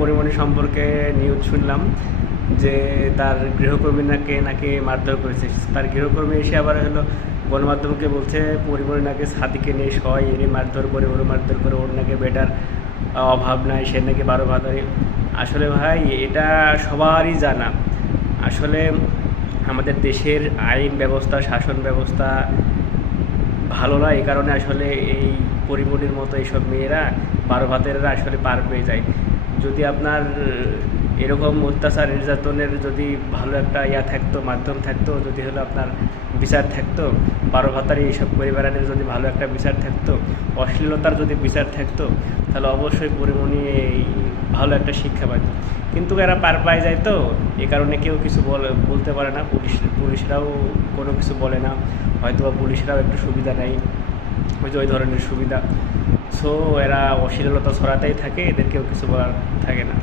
পরিমণি সম্পর্কে নিউজ শুনলাম যে তার গৃহকর্মীকে নাকি মারধর করেছে। তার গৃহকর্মী এসে আবার হলো গণমাধ্যমকে বলছে পরিমণি নাকি সাদিকে নিয়ে সবাই এনে মারধর করে, ওর মারধর করে, ওর নাকি বেটার অভাব নাই, সে নাকি 12 ভাতারি। আসলে ভাই এটা সবারই জানা। আসলে আমাদের দেশের আইন ব্যবস্থা, শাসন ব্যবস্থা ভালো না, এই কারণে আসলে এই পরিমণির মতো এইসব মেয়েরা 12 ভাতেরা আসলে পার পেয়ে যায়। যদি আপনার এরকম অত্যাচার নির্যাতনের যদি ভালো একটা থাকতো, মাধ্যম থাকতো, যদি হলো আপনার বিচার থাকতো, 12 ভাতারি এইসব পরিবারের যদি ভালো একটা বিচার থাকতো, অশ্লীলতার যদি বিচার থাকতো, তাহলে অবশ্যই পরিমণি ভালো একটা শিক্ষা পাইত। কিন্তু এরা পার পায় যায় তো, এ কারণে কেউ কিছু বলতে পারে না। পুলিশরাও কোনো কিছু বলে না, হয়তো বা পুলিশরাও একটু সুবিধা নেয়, ওই ধরনের সুবিধা। সো এরা অশ্লীলতা ছড়াতেই থাকে, এদের কেউ কিছু বলার থাকে না।